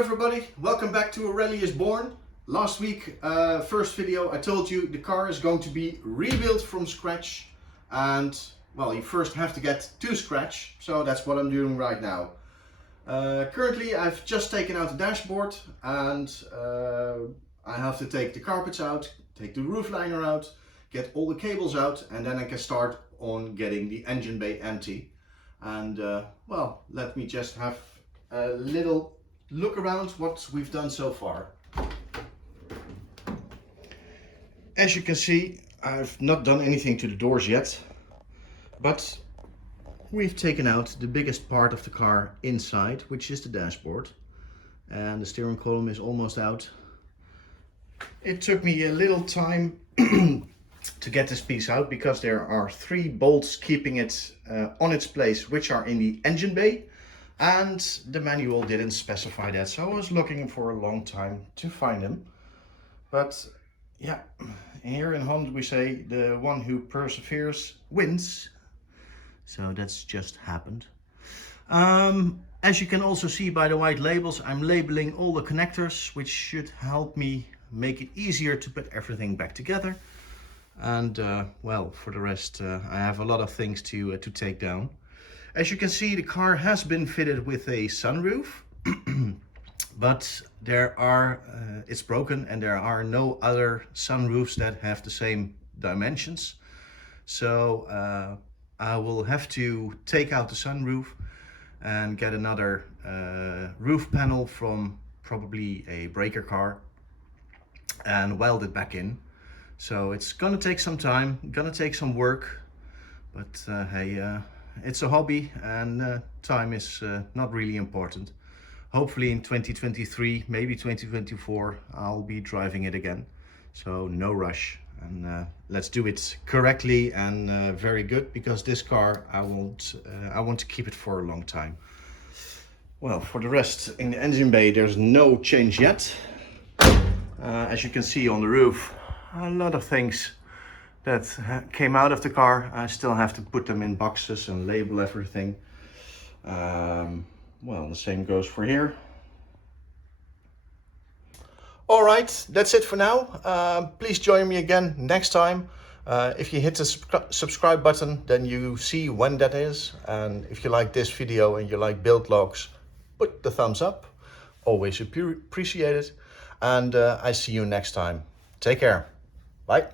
everybody, welcome back to A Rallye is Born. Last week, first video, I told you the car is going to be rebuilt from scratch, and well, you first have to get to scratch, so that's what I'm doing right now. Currently I've just taken out the dashboard, and I have to take the carpets out, take the roof liner out, get all the cables out, and then I can start on getting the engine bay empty. And well, let me just have a little look around what we've done so far. As you can see, I've not done anything to the doors yet, but we've taken out the biggest part of the car inside, which is the dashboard, and the steering column is almost out. It took me a little time to get this piece out because there are 3 bolts keeping it on its place, which are in the engine bay, and the manual didn't specify that, so I was looking for a long time to find them. But yeah, here in Holland we say the one who perseveres wins, so that's just happened. As you can also see by the white labels, I'm labeling all the connectors, which should help me make it easier to put everything back together. And well, for the rest, I have a lot of things to take down. As you can see, the car has been fitted with a sunroof, but there are it's broken, and there are no other sunroofs that have the same dimensions. So I will have to take out the sunroof and get another roof panel from probably a breaker car and weld it back in. So it's gonna take some time, gonna take some work, but hey, it's a hobby, and time is not really important. Hopefully in 2023, maybe 2024, I'll be driving it again. So no rush, and let's do it correctly and very good, because this car I want to keep it for a long time. Well, for the rest, in the engine bay there's no change yet. As you can see on the roof, a lot of things that came out of the car. I still have to put them in boxes and label everything. Well, the same goes for here. All right, that's it for now. Please join me again next time. If you hit the subscribe button, then you see when that is. And if you like this video and you like build logs, put the thumbs up. Always appreciated. And I see you next time. Take care. Bye.